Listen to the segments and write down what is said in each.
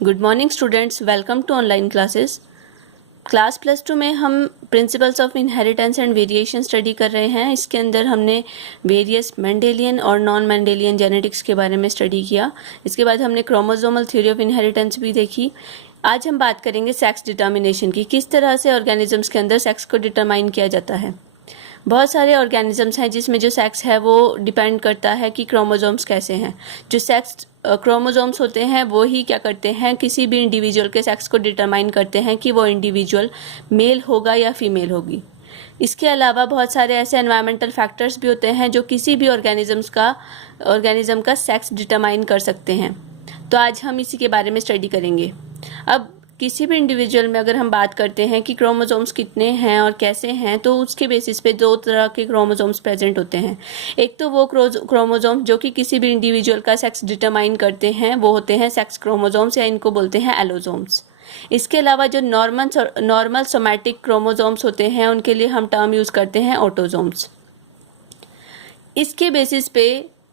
Good morning students, welcome to online classes. Class +2 में हम principles of inheritance and variation study कर रहे हैं। इसके अंदर हमने वेरियस मेंडेलियन और नॉन मेंडेलियन जेनेटिक्स के बारे में स्टडी किया। इसके बाद हमने क्रोमोसोमल थ्योरी ऑफ इनहेरिटेंस भी देखी। आज हम बात करेंगे सेक्स डिटर्मिनेशन की, किस तरह से ऑर्गेनिजम्स के अंदर सेक्स को डिटरमाइन किया जाता है। बहुत सारे ऑर्गेनिजम्स हैं जिसमें जो सेक्स है वो डिपेंड करता है कि क्रोमोसोम्स कैसे हैं। जो सेक्स क्रोमोसोम्स होते हैं वो ही क्या करते हैं, किसी भी इंडिविजुअल के सेक्स को डिटरमाइन करते हैं कि वो इंडिविजुअल मेल होगा या फीमेल होगी। इसके अलावा बहुत सारे ऐसे एनवायरमेंटल फैक्टर्स भी होते हैं जो किसी भी ऑर्गेनिज्म का सेक्स डिटरमाइन कर सकते हैं। तो आज हम इसी के बारे में स्टडी करेंगे। अब किसी भी इंडिविजुअल में अगर हम बात करते हैं कि क्रोमोसोम्स कितने हैं और कैसे हैं, तो उसके बेसिस पे दो तरह के क्रोमोसोम्स प्रेजेंट होते हैं। एक तो वो क्रोमोसोम्स जो कि किसी भी इंडिविजुअल का सेक्स डिटरमाइन करते हैं, वो होते हैं सेक्स क्रोमोसोम्स या इनको बोलते हैं एलोसोम्स। इसके अलावा जो नॉर्मल सोमैटिक क्रोमोसोम्स होते हैं उनके लिए हम टर्म यूज़ करते हैं ऑटोसोम्स। इसके बेसिस पे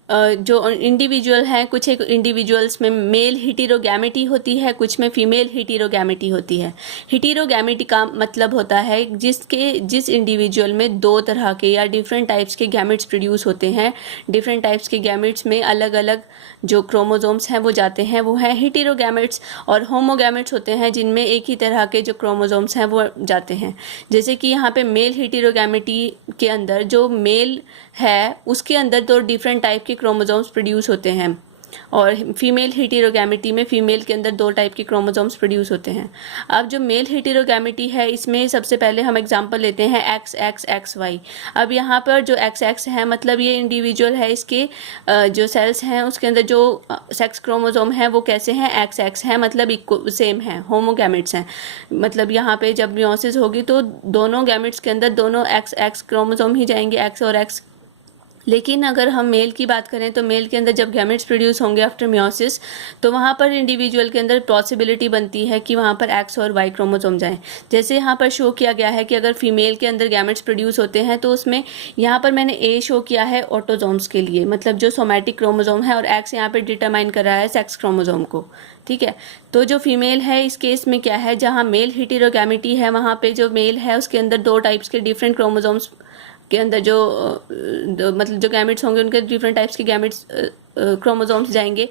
जो इंडिविजुअल हैं, कुछ एक इंडिविजुअल्स में मेल हिटेरोगैमेटी होती है, कुछ में फीमेल हिटेरोगैमेटी होती है। हिटेरोगैमेटी का मतलब होता है जिस इंडिविजुअल में दो तरह के या डिफरेंट टाइप्स के गैमेट्स प्रोड्यूस होते हैं। डिफरेंट टाइप्स के गैमेट्स में अलग अलग जो क्रोमोसोम्स हैं वो जाते हैं, वो हैं हिटेरोगैमेट्स। और होमोगैमेट्स होते हैं जिनमें एक ही तरह के जो क्रोमोसोम्स हैं वो जाते हैं। जैसे कि यहाँ पे मेल हिटेरोगैमेटी के अंदर जो मेल है उसके अंदर दो डिफरेंट टाइप के क्रोमोसोम्स प्रोड्यूस होते हैं, और फीमेल हिटेरोगैमेटी में फीमेल के अंदर दो टाइप के क्रोमोसोम्स प्रोड्यूस होते हैं। अब जो मेल हिटेरोगैमेटी है इसमें सबसे पहले हम एग्जांपल लेते हैं XXXY। अब यहाँ पर जो XX है मतलब ये इंडिविजुअल है, इसके जो सेल्स हैं उसके अंदर जो सेक्स क्रोमोसोम है वो कैसे हैं, XX है, मतलब सेम है, होमोगैमेट्स हैं। मतलब यहाँ पे जब मियोसिस होगी तो दोनों गैमेट्स के अंदर दोनों XX क्रोमोसोम ही जाएंगे, X और X। लेकिन अगर हम मेल की बात करें तो मेल के अंदर जब गैमेट्स प्रोड्यूस होंगे आफ्टर मियोसिस, तो वहाँ पर इंडिविजुअल के अंदर पॉसिबिलिटी बनती है कि वहाँ पर X और Y क्रोमोसोम जाएं। जैसे यहाँ पर शो किया गया है कि अगर फीमेल के अंदर गैमेट्स प्रोड्यूस होते हैं तो उसमें यहाँ पर मैंने A शो किया है ऑटोसोम्स के लिए, मतलब जो सोमैटिक क्रोमोसोम है, और X यहाँ पर डिटरमाइन कर रहा है सेक्स क्रोमोसोम को। ठीक है, तो जो फीमेल है इस केस में क्या है, जहाँ मेल हिटेरोगैमेटी है वहाँ पे जो मेल है उसके अंदर दो टाइप्स के डिफरेंट क्रोमोसोम्स के अंदर मतलब जो गैमेट्स होंगे उनके डिफरेंट टाइप्स के गैमेट्स क्रोमोसोम्स जाएंगे।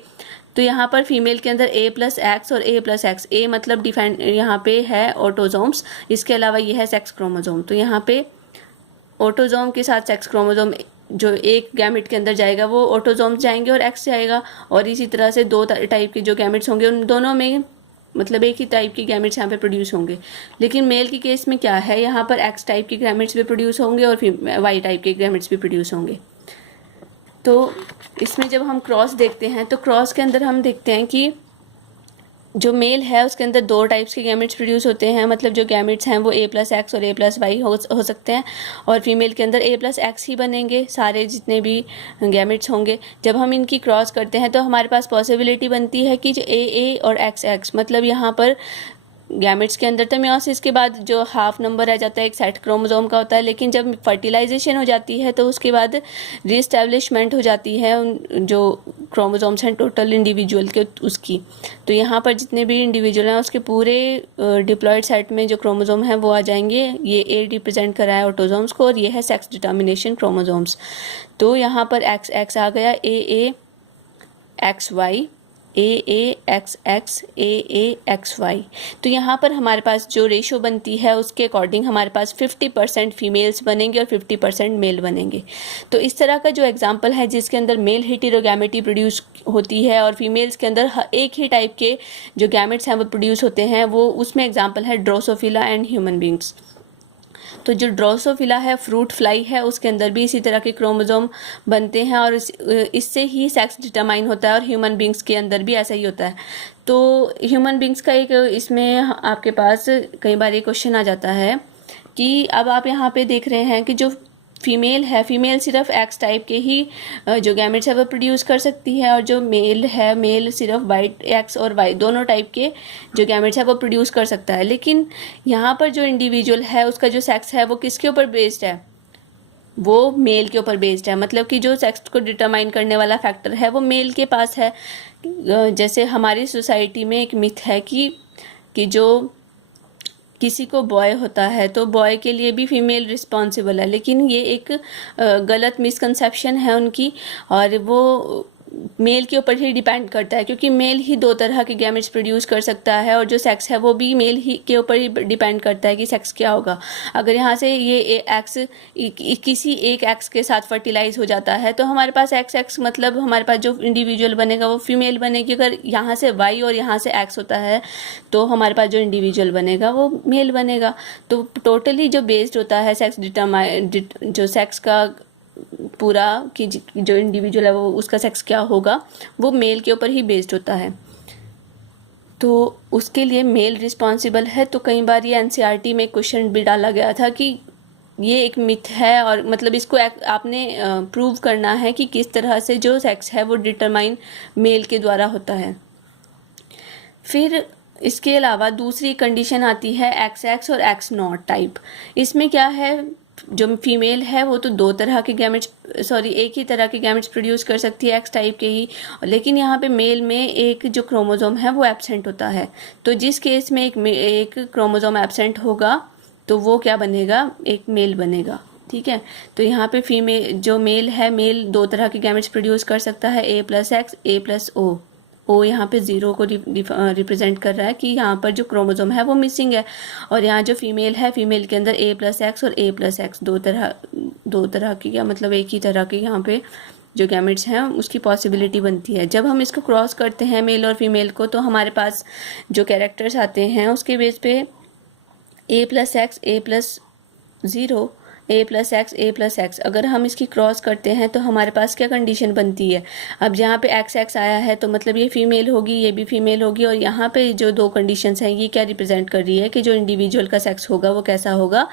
तो यहाँ पर फीमेल के अंदर A+X और A+X, A मतलब डिफाइन यहाँ पे है ऑटोसोम्स, इसके अलावा ये है सेक्स क्रोमोसोम। तो यहाँ पे ऑटोसोम के साथ सेक्स क्रोमोसोम जो एक गैमेट के अंदर जाएगा वो ऑटोसोम्स जाएंगे और X जाएगा, और इसी तरह से दो टाइप के जो गैमेट्स होंगे उन दोनों में मतलब एक ही टाइप के गैमेट्स यहाँ पे प्रोड्यूस होंगे। लेकिन मेल के केस में क्या है, यहाँ पर X टाइप के गैमेट्स भी प्रोड्यूस होंगे और Y टाइप के गैमेट्स भी प्रोड्यूस होंगे। तो इसमें जब हम क्रॉस देखते हैं तो क्रॉस के अंदर हम देखते हैं कि जो मेल है उसके अंदर दो टाइप्स के गैमेट्स प्रोड्यूस होते हैं, मतलब जो गैमेट्स हैं वो A+X और A+Y हो सकते हैं, और फीमेल के अंदर A+X ही बनेंगे सारे जितने भी गैमेट्स होंगे। जब हम इनकी क्रॉस करते हैं तो हमारे पास पॉसिबिलिटी बनती है कि जो AA और XX मतलब यहाँ पर गैमेट्स के अंदर तो मियोसिस के बाद जो हाफ नंबर आ जाता है एक सेट क्रोमोसोम का होता है, लेकिन जब फर्टिलाइजेशन हो जाती है तो उसके बाद रीस्टैब्लिशमेंट हो जाती है उन जो क्रोमोसोम्स हैं टोटल इंडिविजुअल के उसकी। तो यहाँ पर जितने भी इंडिविजुअल हैं उसके पूरे डिप्लॉयड सेट में जो क्रोमोसोम है वो आ जाएंगे। ये A रिप्रेजेंट कर रहा है ऑटोसोम्स को, और ये है सेक्स डिटर्मिनेशन क्रोमोसोम्स। तो यहाँ पर XX आ गया, AAXY, AAXX, AAXY। तो यहाँ पर हमारे पास जो रेशो बनती है उसके अकॉर्डिंग हमारे पास 50% फीमेल्स बनेंगे और 50% मेल बनेंगे। तो इस तरह का जो एग्जांपल है जिसके अंदर मेल हिटेरोगैमेटी प्रोड्यूस होती है और फीमेल्स के अंदर एक ही टाइप के जो गैमेट्स हैं वो प्रोड्यूस होते हैं, वो उसमें एग्जाम्पल है ड्रोसोफिला एंड ह्यूमन बींग्स। तो जो ड्रोसोफिला है, फ्रूट फ्लाई है, उसके अंदर भी इसी तरह के क्रोमोसोम बनते हैं और इससे ही सेक्स डिटरमाइन होता है, और ह्यूमन बींग्स के अंदर भी ऐसा ही होता है। तो ह्यूमन बींग्स का एक इसमें आपके पास कई बार ये क्वेश्चन आ जाता है कि अब आप यहाँ पे देख रहे हैं कि जो फीमेल है, फीमेल सिर्फ X टाइप के ही जो गैमेट्स है वो प्रोड्यूस कर सकती है, और जो मेल है, मेल सिर्फ वाइट X और Y दोनों टाइप के जो गैमेट्स है वो प्रोड्यूस कर सकता है। लेकिन यहाँ पर जो इंडिविजुअल है उसका जो सेक्स है वो किसके ऊपर बेस्ड है, वो मेल के ऊपर बेस्ड है, मतलब कि जो सेक्स को डिटरमाइन करने वाला फैक्टर है वो मेल के पास है। जैसे हमारी सोसाइटी में एक मिथ है कि जो किसी को बॉय होता है तो बॉय के लिए भी फीमेल रिस्पॉन्सिबल है, लेकिन ये एक गलत मिसकंसेप्शन है उनकी, और वो मेल के ऊपर ही डिपेंड करता है, क्योंकि मेल ही दो तरह के गैमेट्स प्रोड्यूस कर सकता है, और जो सेक्स है वो भी मेल ही के ऊपर ही डिपेंड करता है कि सेक्स क्या होगा। अगर यहाँ से ये एक्स किसी एक एक्स के साथ फर्टिलाइज हो जाता है तो हमारे पास एक्स मतलब हमारे पास जो इंडिविजुअल बनेगा वो फीमेल बनेगी। अगर यहाँ से वाई और यहाँ से एक्स होता है तो हमारे पास जो इंडिविजुअल बनेगा वो मेल बनेगा। तो टोटली जो बेस्ड होता है सेक्स जो सेक्स का पूरा कि जो इंडिविजुअल है वो उसका सेक्स क्या होगा वो मेल के ऊपर ही बेस्ड होता है। तो उसके लिए मेल रिस्पॉन्सिबल है। तो कई बार ये एनसीईआरटी में क्वेश्चन भी डाला गया था कि ये एक मिथ है, और मतलब इसको आपने प्रूव करना है कि किस तरह से जो सेक्स है वो डिटरमाइन मेल के द्वारा होता है। फिर इसके अलावा दूसरी कंडीशन आती है XX और X0 टाइप। इसमें क्या है, जो फीमेल है वो तो दो तरह के गैमेट्स एक ही तरह के गैमेट्स प्रोड्यूस कर सकती है, एक्स टाइप के ही, लेकिन यहाँ पे मेल में एक जो क्रोमोसोम है वो एब्सेंट होता है। तो जिस केस में एक क्रोमोसोम एब्सेंट होगा तो वो क्या बनेगा, एक मेल बनेगा। ठीक है, तो यहाँ पे फीमेल जो मेल है, मेल दो तरह के गैमेट्स प्रोड्यूस कर सकता है, A+X A+O। ओ यहाँ पे 0 को रिप्रेजेंट कर रहा है कि यहाँ पर जो क्रोमोसोम है वो मिसिंग है, और यहाँ जो फीमेल है, फीमेल के अंदर A+X और A+X दो तरह की, या मतलब एक ही तरह के यहाँ पे जो गैमेट्स हैं उसकी पॉसिबिलिटी बनती है। जब हम इसको क्रॉस करते हैं मेल और फीमेल को तो हमारे पास जो कैरेक्टर्स आते हैं उसके बेस पे A+X A+0 A+X A+X, अगर हम इसकी क्रॉस करते हैं तो हमारे पास क्या कंडीशन बनती है। अब जहाँ पे XX आया है तो मतलब ये फीमेल होगी, ये भी फीमेल होगी, और यहाँ पे जो दो कंडीशंस हैं ये क्या रिप्रेजेंट कर रही है कि जो इंडिविजुअल का सेक्स होगा वो कैसा होगा,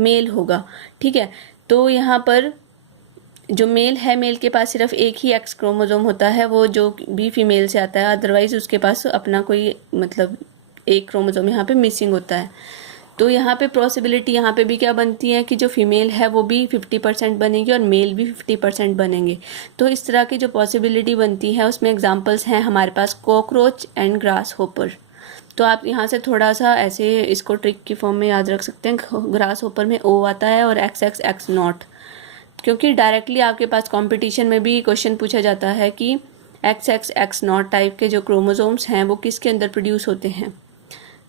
मेल होगा। ठीक है, तो यहाँ पर जो मेल है, मेल के पास सिर्फ एक ही X क्रोमोसोम होता है, वो जो भी फीमेल से आता है, अदरवाइज उसके पास अपना कोई मतलब एक क्रोमोसोम यहाँ पे मिसिंग होता है। तो यहाँ पे पॉसिबिलिटी यहाँ पे भी क्या बनती है कि जो फीमेल है वो भी 50% बनेगी और मेल भी 50% बनेंगे। तो इस तरह की जो पॉसिबिलिटी बनती है उसमें एग्जांपल्स हैं हमारे पास कॉकरोच एंड ग्रास होपर। तो आप यहाँ से थोड़ा सा ऐसे इसको ट्रिक की फॉर्म में याद रख सकते हैं। ग्रास होपर में O आता है और XX X0, क्योंकि डायरेक्टली आपके पास कॉम्पिटिशन में भी क्वेश्चन पूछा जाता है कि XX X0 टाइप के जो क्रोमोसोम्स हैं वो किसके अंदर प्रोड्यूस होते हैं।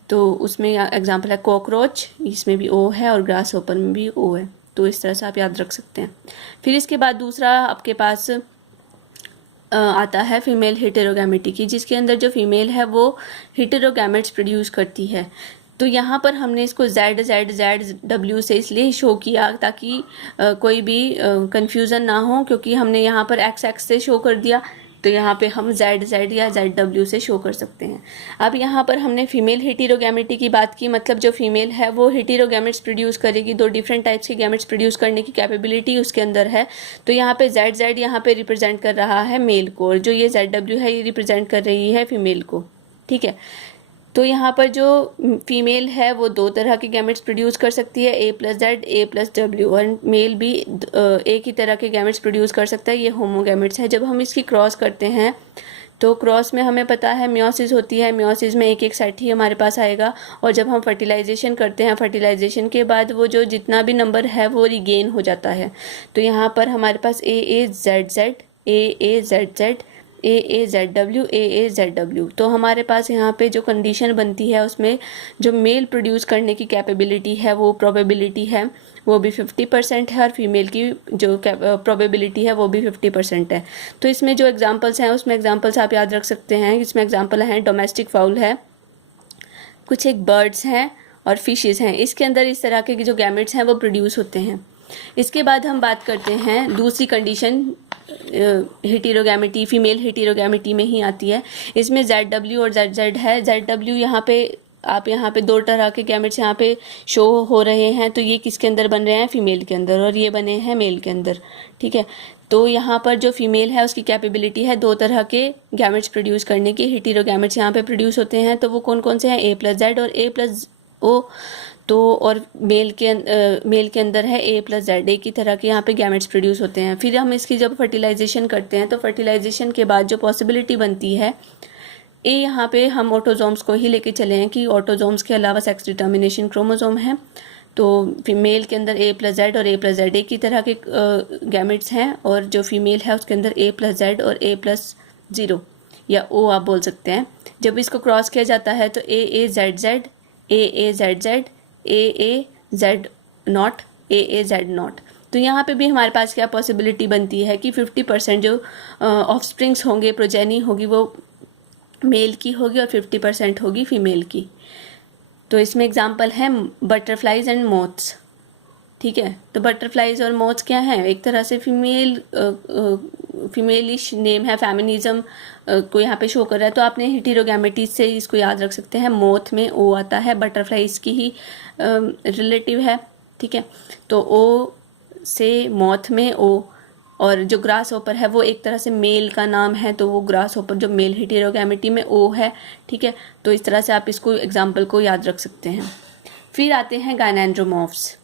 तो उसमें एग्जांपल है कॉकरोच, इसमें भी O है और ग्रास होपर में भी O है। तो इस तरह से आप याद रख सकते हैं। फिर इसके बाद दूसरा आपके पास आता है फीमेल हेटेरोगैमेटी की, जिसके अंदर जो फीमेल है वो हेटेरोगैमेट्स प्रोड्यूस करती है। तो यहाँ पर हमने इसको ZW से इसलिए शो किया ताकि कोई भी कंफ्यूजन ना हो, क्योंकि हमने यहाँ पर XX से शो कर दिया तो यहाँ पे हम ZZ या ZW से शो कर सकते हैं। अब यहाँ पर हमने फीमेल हेटेरोगैमेटी की बात की, मतलब जो फीमेल है वो हेटेरोगैमेट्स प्रोड्यूस करेगी, दो डिफरेंट टाइप्स के गैमेट्स प्रोड्यूस करने की कैपेबिलिटी उसके अंदर है। तो यहाँ पे ZZ यहाँ पे रिप्रेजेंट कर रहा है मेल को, और जो ये ZW है ये रिप्रेजेंट कर रही है फीमेल को। ठीक है, तो यहाँ पर जो फीमेल है वो दो तरह के गैमेट्स प्रोड्यूस कर सकती है, A+Z A+W, और मेल भी एक ही तरह के गैमेट्स प्रोड्यूस कर सकता है, ये होमोगैमेट्स है। जब हम इसकी क्रॉस करते हैं तो क्रॉस में हमें पता है मियोसिस होती है, मियोसिस में एक सेट ही हमारे पास आएगा, और जब हम फर्टिलाइजेशन करते हैं, फर्टिलाइजेशन के बाद वो जो जितना भी नंबर है वो रिगेन हो जाता है। तो यहाँ पर हमारे पास AAZZ AAZZ AAZW AAZW। तो हमारे पास यहाँ पे जो कंडीशन बनती है उसमें जो मेल प्रोड्यूस करने की कैपेबिलिटी है वो प्रोबेबिलिटी है वो भी 50% है, और फीमेल की जो प्रोबेबिलिटी है वो भी 50% है। तो इसमें जो एग्जांपल्स हैं उसमें एग्जांपल्स आप याद रख सकते हैं। इसमें एग्जांपल हैं डोमेस्टिक फाउल है, कुछ एक बर्ड्स हैं और फिशेस हैं। इसके अंदर इस तरह के जो गैमेट्स हैं वो प्रोड्यूस होते हैं। इसके बाद हम बात करते हैं दूसरी कंडीशन हेटेरोगैमेटी, फीमेल हेटेरोगैमेटी में ही आती है। इसमें ZW और ZZ है। ZW यहाँ पे आप यहाँ पे दो तरह के गैमेट्स यहाँ पे शो हो रहे हैं, तो ये किसके अंदर बन रहे हैं, फीमेल के अंदर, और ये बने हैं मेल के अंदर। ठीक है, तो यहाँ पर जो फीमेल है उसकी कैपेबिलिटी है दो तरह के गैमेट्स प्रोड्यूस करने की। हेटेरोगैमेट्स यहाँ पे प्रोड्यूस होते हैं, तो वो कौन कौन से हैं, A+Z और A+O। तो और मेल के अंदर है A प्लस जेड, एक ही तरह के यहाँ पे गैमेट्स प्रोड्यूस होते हैं। फिर हम इसकी जब फर्टिलाइजेशन करते हैं तो फर्टिलाइजेशन के बाद जो पॉसिबिलिटी बनती है, ए यहाँ पे हम ऑटोजोम्स को ही लेके चले हैं कि ऑटोजोम्स के अलावा सेक्स डिटर्मिनेशन क्रोमोजोम है, तो फीमेल के अंदर A प्लस जेड और A प्लस जेड एक ही तरह के गैमेट्स हैं, और जो फीमेल है उसके अंदर A प्लस जेड और A प्लस 0 या O आप बोल सकते हैं। जब इसको क्रॉस किया जाता है तो A Z Z, A Z Z, A Z not, A Z not. तो यहाँ पे भी हमारे पास क्या पॉसिबिलिटी बनती है कि 50% जो ऑफस्प्रिंग्स होंगे, प्रोजेनी होगी, वो मेल की होगी और 50% होगी फीमेल की। तो इसमें एग्जांपल है बटरफ्लाइज एंड मोथ्स। ठीक है, तो बटरफ्लाइज और मोथ्स क्या है, एक तरह से फीमेलिश नेम है, फेमिनिज्म को यहाँ पे शो कर रहा है। तो आपने हेटेरोगैमेटी से इसको याद रख सकते हैं। मोथ में ओ आता है, बटरफ्लाइज की ही रिलेटिव है। ठीक है, तो ओ से मोथ में ओ, और जो ग्रास होपर है वो एक तरह से मेल का नाम है, तो वो ग्रास होपर जो मेल हेटेरोगैमेटी में ओ है। ठीक है, तो इस तरह से आप इसको एग्जाम्पल को याद रख सकते हैं। फिर आते हैं गायनेंड्रोमॉर्फ्स।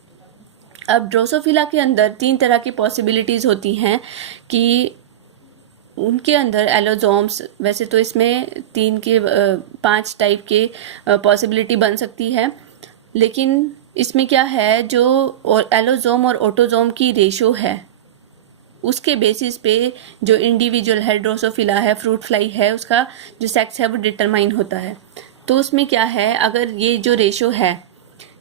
अब ड्रोसोफिला के अंदर 3 तरह की पॉसिबिलिटीज़ होती हैं कि उनके अंदर एलोजोम्स, वैसे तो इसमें 5 टाइप के पॉसिबिलिटी बन सकती है, लेकिन इसमें क्या है, जो और एलोजोम और ऑटोजोम की रेशो है उसके बेसिस पे जो इंडिविजुअल है, ड्रोसोफिला है, फ्रूट फ्लाई है, उसका जो सेक्स है वो डिटरमाइन होता है। तो उसमें क्या है, अगर ये जो रेशो है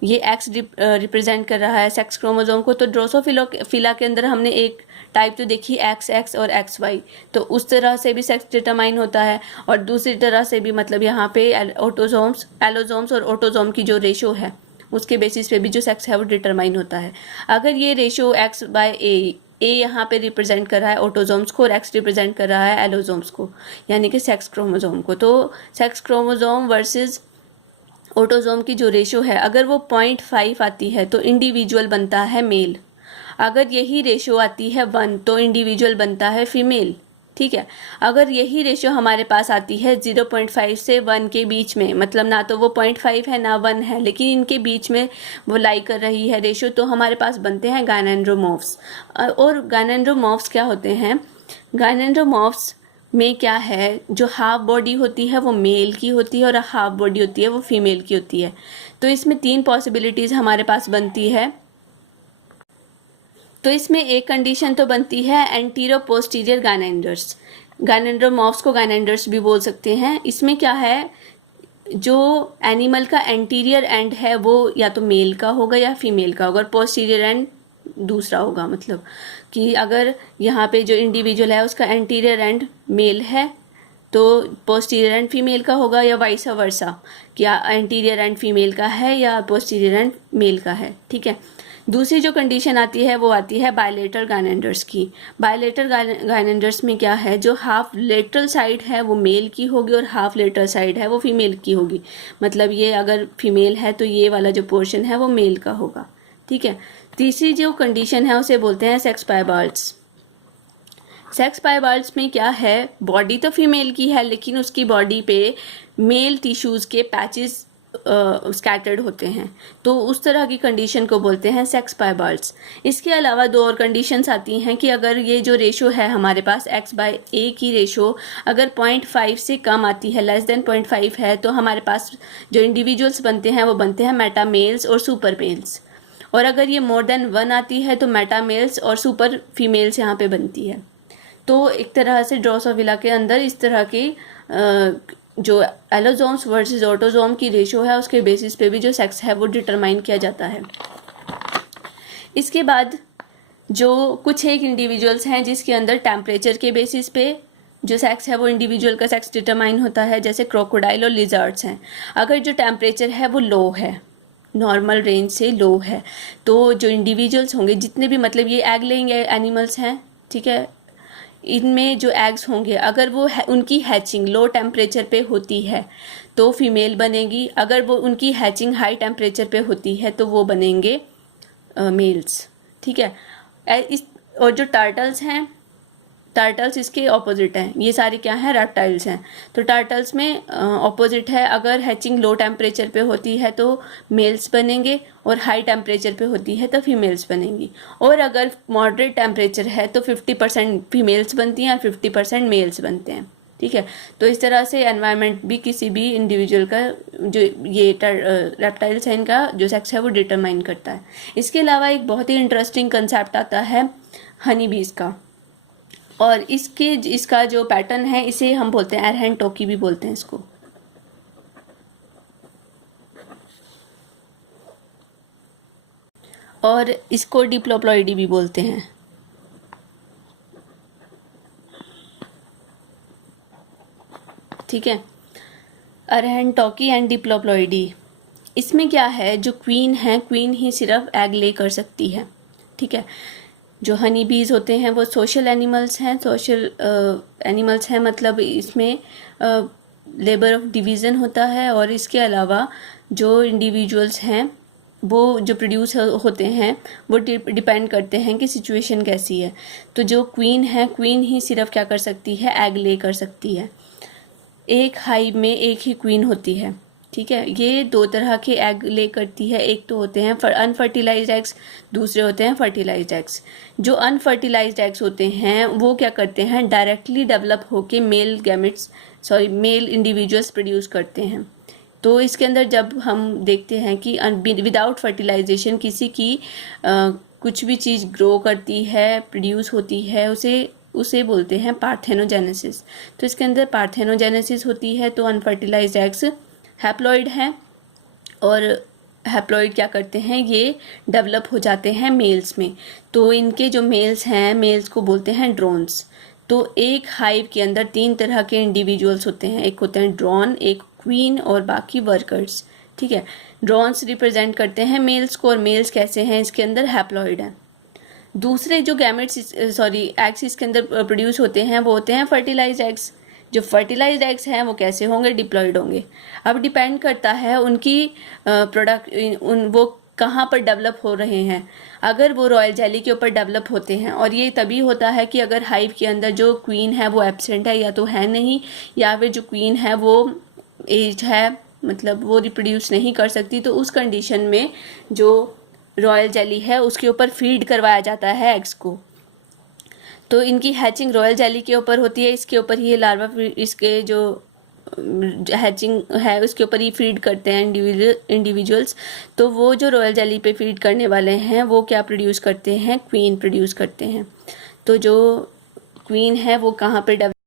ये एक्स रिप्रेजेंट कर रहा है सेक्स क्रोमोसोम को, तो ड्रोसोफिला के अंदर हमने एक टाइप तो देखी एक्स और XY, तो उस तरह से भी सेक्स डिटरमाइन होता है। और दूसरी तरह से भी, मतलब यहाँ पे एलोजोम्स और ऑटोजोम की जो रेशो है उसके बेसिस पे भी जो सेक्स है वो डिटरमाइन होता है। अगर ये रेशो X/A, ए यहाँ पे रिप्रेजेंट कर रहा है ऑटोजोम्स को और एक्स रिप्रेजेंट कर रहा है एलोजोम्स को, यानी कि सेक्स क्रोमोजोम को, तो सेक्स क्रोमोजोम वर्सेस ऑटोजोम की जो रेशो है, अगर वो 0.5 आती है तो इंडिविजुअल बनता है मेल। अगर यही रेशो आती है 1 तो इंडिविजुअल बनता है फीमेल। ठीक है, अगर यही रेशो हमारे पास आती है 0.5 से 1 के बीच में, मतलब ना तो वो 0.5 है ना 1 है, लेकिन इनके बीच में वो लाई कर रही है रेशो, तो हमारे पास बनते हैं गायनेंड्रोमॉर्फ्स। और गायनेंड्रोमॉर्फ्स क्या होते हैं, गायनेंड्रोमॉर्फ्स में क्या है, जो हाफ बॉडी होती है वो मेल की होती है और हाफ बॉडी होती है वो फीमेल की होती है। तो इसमें 3 पॉसिबिलिटीज़ हमारे पास बनती है। तो इसमें एक कंडीशन तो बनती है एंटीरो पोस्टीरियर गायनेंडर्स। गायनेंड्रोमॉर्फ्स को गायनेंडर्स भी बोल सकते हैं। इसमें क्या है, जो एनिमल का एंटीरियर एंड है वो या तो मेल का होगा या फीमेल का होगा, पोस्टीरियर एंड दूसरा होगा। मतलब कि अगर यहाँ पे जो इंडिविजुअल है उसका एंटीरियर एंड मेल है तो पोस्टीरियर एंड फीमेल का होगा, या वाइस वर्सा, क्या एंटीरियर एंड फीमेल का है या पोस्टीरियर एंड मेल का है। ठीक है, दूसरी जो कंडीशन आती है वो आती है बायलेटरल गायनेंडर्स की। बायलेटरल गायनेंडर्स में क्या है, जो हाफ लेटरल साइड है वो मेल की होगी और हाफ लेटरल साइड है वो फीमेल की होगी। मतलब ये अगर फीमेल है तो ये वाला जो पोर्शन है वो मेल का होगा। ठीक है, तीसरी जो कंडीशन है उसे बोलते हैं सेक्स पाइबाल्ट्स। सेक्स पाइबाल्ट्स में क्या है, बॉडी तो फीमेल की है लेकिन उसकी बॉडी पे मेल टिश्यूज़ के पैचेस स्कैटर्ड होते हैं, तो उस तरह की कंडीशन को बोलते हैं सेक्स पाइबाल्ट्स। इसके अलावा 2 और कंडीशंस आती हैं कि अगर ये जो रेशो है हमारे पास X/A की रेशो अगर 0.5 से कम आती है, लेस देन 0.5 है, तो हमारे पास जो इंडिविजुअल्स बनते हैं वो बनते हैं मेटा मेल्स और सुपर मेल्स। और अगर ये मोर देन 1 आती है तो मेटा मेल्स और सुपर फीमेल्स यहाँ पे बनती है। तो एक तरह से ड्रोसोफिला के अंदर इस तरह की जो एलोजोम्स वर्सेस ऑटोजोम की रेशो है उसके बेसिस पे भी जो सेक्स है वो डिटरमाइन किया जाता है। इसके बाद जो कुछ एक इंडिविजुअल्स हैं जिसके अंदर टेम्परेचर के बेसिस पे जो सेक्स है वो इंडिविजुअल का सेक्स डिटरमाइन होता है, जैसे क्रोकोडाइल और लिजर्ड्स हैं। अगर जो टेम्परेचर है वो लो है, नॉर्मल रेंज से लो है, तो जो इंडिविजुअल्स होंगे जितने भी, मतलब ये एग लेइंग एनिमल्स हैं, ठीक है, इनमें जो एग्स होंगे अगर वो उनकी हैचिंग लो टेम्परेचर पे होती है तो फीमेल बनेगी, अगर वो उनकी हैचिंग हाई टेम्परेचर पे होती है तो वो बनेंगे मेल्स। ठीक है, और जो टर्टल्स हैं टार्टल्स इसके ऑपोजिट हैं, ये सारे क्या हैं, रेप्टाइल्स हैं। तो टार्टल्स में ऑपोजिट है, अगर हैचिंग लो टेम्परेचर पे होती है तो मेल्स बनेंगे और हाई टेम्परेचर पे होती है तो फीमेल्स बनेंगी, और अगर मॉडरेट टेम्परेचर है तो 50% फीमेल्स बनती हैं और 50% मेल्स बनते हैं। ठीक है, तो इस तरह से एनवायरनमेंट भी किसी भी इंडिविजुअल का जो ये रेप्टाइल्स है इनका जो सेक्स है वो डिटरमाइन करता है। इसके अलावा एक बहुत ही इंटरेस्टिंग कंसेप्ट आता है हनी बीज का, और इसका जो पैटर्न है इसे हम बोलते हैं एरहन टोकी भी बोलते हैं इसको। और इसको डिप्लोप्लॉइडी भी बोलते हैं। ठीक है, अरहन टोकी एंड डिप्लोप्लॉइडी, इसमें क्या है, जो क्वीन है, क्वीन ही सिर्फ एग ले कर सकती है। ठीक है, जो हनी बीज होते हैं वो सोशल एनिमल्स हैं, मतलब इसमें लेबर ऑफ डिवीज़न होता है, और इसके अलावा जो इंडिविजुअल्स हैं वो जो प्रोड्यूस होते हैं वो डिपेंड करते हैं कि सिचुएशन कैसी है। तो जो क्वीन है, क्वीन ही सिर्फ क्या कर सकती है, एग ले कर सकती है। एक हाइव में एक ही क्वीन होती है। ठीक है, ये दो तरह के एग ले करती है, एक तो होते हैं अनफर्टिलाइज्ड एग्स, दूसरे होते हैं फर्टिलाइज्ड एग्स। जो अनफर्टिलाइज्ड एग्स होते हैं वो क्या करते हैं, डायरेक्टली डेवलप होके मेल इंडिविजुअल्स प्रोड्यूस करते हैं। तो इसके अंदर जब हम देखते हैं कि विदाउट फर्टिलाइजेशन किसी की कुछ भी चीज़ ग्रो करती है, प्रोड्यूस होती है, उसे बोलते हैं पार्थेनोजेनेसिस। तो इसके अंदर पार्थेनोजेनेसिस होती है, तो अनफर्टिलाइज्ड एग्स हैप्लॉइड हैं, और हैप्लॉइड क्या करते हैं, ये डेवलप हो जाते हैं मेल्स में। तो इनके जो मेल्स हैं, मेल्स को बोलते हैं ड्रोन्स। तो एक हाइव के अंदर 3 तरह के इंडिविजुअल्स होते हैं, एक होते हैं ड्रोन, एक क्वीन और बाकी वर्कर्स। ठीक है, ड्रोन्स रिप्रेजेंट करते हैं मेल्स को, और मेल्स कैसे हैं, इसके अंदर हैप्लॉइड हैं। दूसरे जो एग्स इसके अंदर प्रोड्यूस होते हैं वो होते हैं फर्टिलाइज्ड एग्स। जो फर्टिलाइज्ड एग्स हैं वो कैसे होंगे, डिप्लॉयड होंगे। अब डिपेंड करता है उनकी वो कहाँ पर डेवलप हो रहे हैं। अगर वो रॉयल जेली के ऊपर डेवलप होते हैं, और ये तभी होता है कि अगर हाइव के अंदर जो क्वीन है वो एब्सेंट है, या तो है नहीं, या फिर जो क्वीन है वो एज है, मतलब वो रिप्रोड्यूस नहीं कर सकती, तो उस कंडीशन में जो रॉयल जेली है उसके ऊपर फीड करवाया जाता है एग्स को। तो इनकी हैचिंग रॉयल जेली के ऊपर होती है, इसके ऊपर ही लार्वा, इसके जो हैचिंग है उसके ऊपर ही फीड करते हैं इंडिविजुअल्स। तो वो जो रॉयल जेली पे फीड करने वाले हैं वो क्या प्रोड्यूस करते हैं, क्वीन प्रोड्यूस करते हैं। तो जो क्वीन है वो कहाँ पे